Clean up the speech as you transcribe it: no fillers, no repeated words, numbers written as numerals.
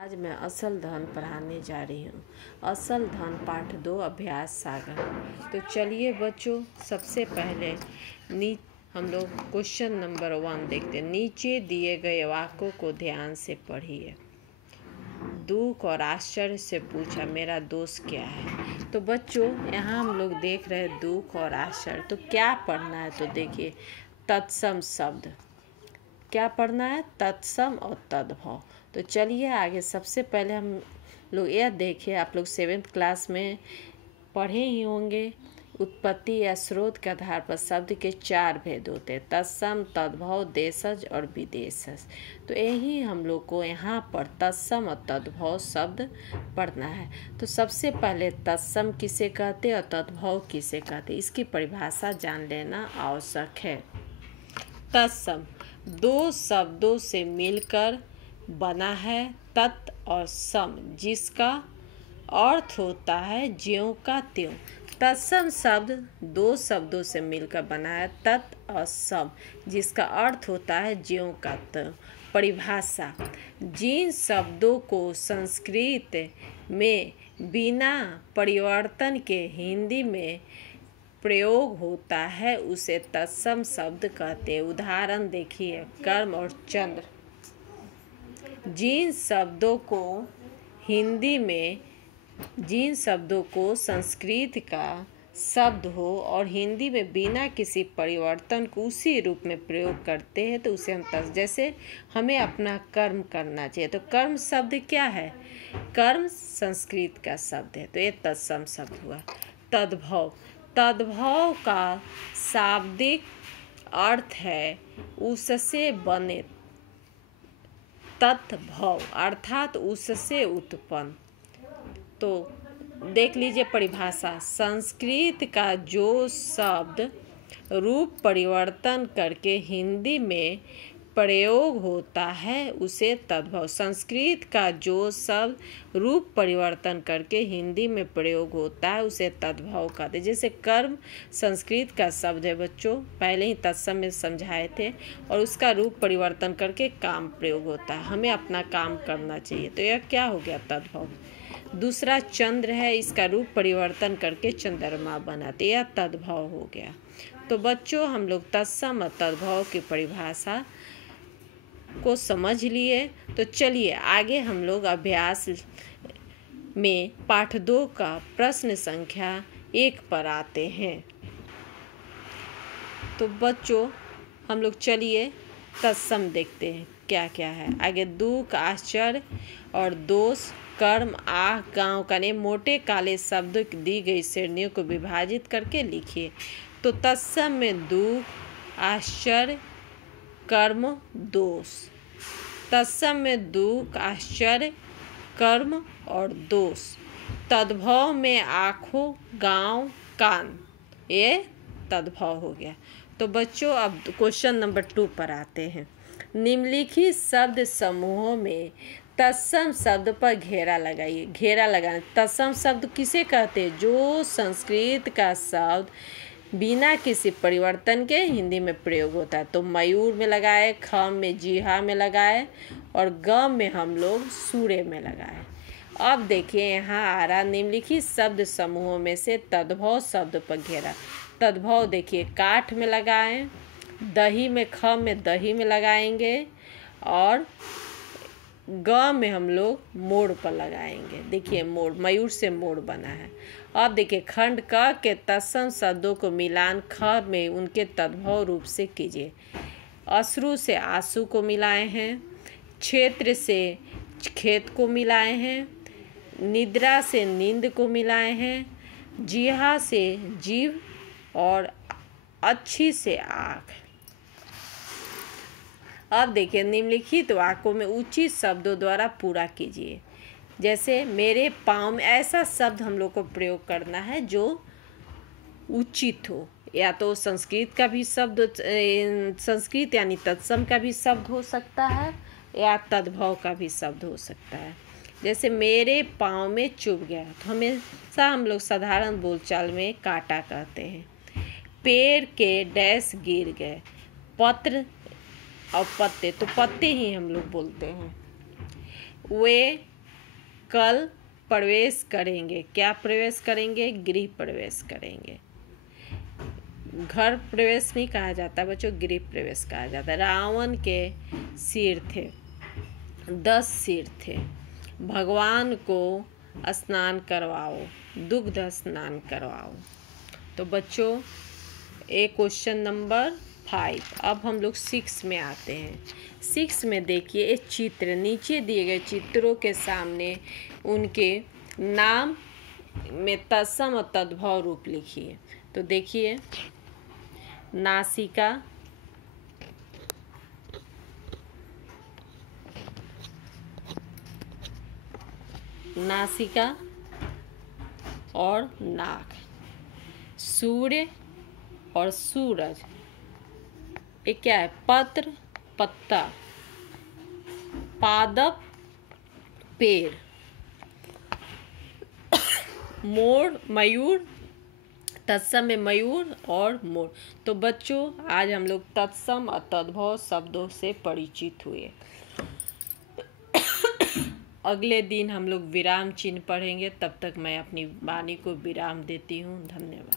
आज मैं असल धन पढ़ाने जा रही हूँ। असल धन पाठ 2 अभ्यास सागर। तो चलिए बच्चों, सबसे पहले हम लोग क्वेश्चन नंबर 1 देखते हैं। नीचे दिए गए वाक्यों को ध्यान से पढ़िए। दुख और आश्चर्य से पूछा, मेरा दोष क्या है। तो बच्चों, यहाँ हम लोग देख रहे हैं दुख और आश्चर्य। तो क्या पढ़ना है, तो देखिए तत्सम शब्द। क्या पढ़ना है? तत्सम और तद्भव। तो चलिए आगे। सबसे पहले हम लोग यह देखिए, आप लोग 7th क्लास में पढ़े ही होंगे। उत्पत्ति या स्रोत के आधार पर शब्द के 4 भेद होते हैं: तत्सम, तद्भव, देशज और विदेशज। तो यही हम लोग को यहाँ पर तत्सम और तद्भव शब्द पढ़ना है। तो सबसे पहले तत्सम किसे कहते और तद्भव किसे कहते, इसकी परिभाषा जान लेना आवश्यक है। तत्सम 2 शब्दों से मिलकर बना है, तत् और सम, जिसका अर्थ होता है ज्यों का त्यों। तत्सम शब्द 2 शब्दों से मिलकर बना है, तत् और सम, जिसका अर्थ होता है ज्यों का त्यों। परिभाषा: जिन शब्दों को संस्कृत में बिना परिवर्तन के हिंदी में प्रयोग होता है उसे तत्सम शब्द कहते हैं। उदाहरण देखिए, कर्म और चंद्र। जिन शब्दों को संस्कृत का शब्द हो और हिंदी में बिना किसी परिवर्तन को उसी रूप में प्रयोग करते हैं तो उसे हम जैसे हमें अपना कर्म करना चाहिए, तो कर्म शब्द क्या है? कर्म संस्कृत का शब्द है, तो ये तत्सम शब्द हुआ। तद्भव: तद्भव का शाब्दिक अर्थ है उससे बने, तद्भव अर्थात उससे उत्पन्न। तो देख लीजिए परिभाषा: संस्कृत का जो शब्द रूप परिवर्तन करके हिंदी में प्रयोग होता है उसे तद्भव। संस्कृत का जो शब्द रूप परिवर्तन करके हिंदी में प्रयोग होता है उसे तद्भव कहते हैं। जैसे कर्म संस्कृत का शब्द है बच्चों, पहले ही तत्सम में समझाए थे, और उसका रूप परिवर्तन करके काम प्रयोग होता है, हमें अपना काम करना चाहिए, तो यह क्या हो गया? तद्भव। दूसरा चंद्र है, इसका रूप परिवर्तन करके चंद्रमा बनाते, यह तद्भव हो गया। तो बच्चों, हम लोग तत्सम और तद्भव की परिभाषा को समझ लिए। तो चलिए आगे हम लोग अभ्यास में पाठ 2 का प्रश्न संख्या 1 पर आते हैं। तो बच्चों, हम लोग चलिए तत्सम देखते हैं क्या क्या है। आगे दुख, आश्चर्य और दोष, कर्म, आह, गांव का ने मोटे काले शब्दों की दी गई श्रेणियों को विभाजित करके लिखिए। तो तत्सम में दुख, आश्चर्य, कर्म, दोष। तत्सम में दुख, आश्चर्य, कर्म और दोष। तद्भव में आँखों, गांव, कान, ये तद्भव हो गया। तो बच्चों, अब क्वेश्चन नंबर 2 पर आते हैं। निम्नलिखित शब्द समूहों में तत्सम शब्द पर घेरा लगाइए। घेरा लगाना, तत्सम शब्द किसे कहते हैं? जो संस्कृत का शब्द बिना किसी परिवर्तन के हिंदी में प्रयोग होता है। तो मयूर में लगाए, ख में जीहा में लगाए और ग में हम लोग सूर्य में लगाए। अब देखिए यहाँ आ रहा निम्नलिखित शब्द समूहों में से तद्भव शब्द पर घेरा। तद्भव देखिए काठ में लगाएं, दही में, ख में दही में लगाएंगे और ग में हम लोग मोड़ पर लगाएंगे। देखिए मोड़, मयूर से मोड़ बना है। अब देखिए खंड क के तत्सम शब्दों को मिलान ख में उनके तद्भव रूप से कीजिए। अश्रु से आंसू को मिलाए हैं, क्षेत्र से खेत को मिलाए हैं, निद्रा से नींद को मिलाए हैं, जिहा से जीव और अच्छी से आँख। अब देखिए निम्नलिखित वाक्यों में उचित शब्दों द्वारा पूरा कीजिए। जैसे मेरे पाँव में, ऐसा शब्द हम लोग को प्रयोग करना है जो उचित हो। या तो संस्कृत का भी शब्द, संस्कृत यानी तत्सम का भी शब्द हो सकता है या तद्भव का भी शब्द हो सकता है। जैसे मेरे पाँव में चुभ गया, तो हमेशा हम लोग साधारण बोलचाल में कांटा कहते हैं। पेड़ के डैश गिर गए, पत्र और पत्ते, तो पत्ते ही हम लोग बोलते हैं। वे कल प्रवेश करेंगे। क्या प्रवेश करेंगे? गृह प्रवेश करेंगे। घर प्रवेश नहीं कहा जाता बच्चों, गृह प्रवेश कहा जाता है। रावण के सिर थे, 10 सिर थे। भगवान को स्नान करवाओ, दुग्ध स्नान करवाओ। तो बच्चों एक क्वेश्चन नंबर 5। अब हम लोग 6 में आते हैं। 6 में देखिए, एक चित्र, नीचे दिए गए चित्रों के सामने उनके नाम में तत्सम और तद्भव रूप लिखिए। तो देखिए, नासिका, नासिका और नाक, सूर्य और सूरज, ये क्या है? पत्र, पत्ता, पादप, पेड़, मोर, मयूर, तत्सम में मयूर और मोर। तो बच्चों आज हम लोग तत्सम और तद्भव शब्दों से परिचित हुए। अगले दिन हम लोग विराम चिन्ह पढ़ेंगे। तब तक मैं अपनी वाणी को विराम देती हूँ। धन्यवाद।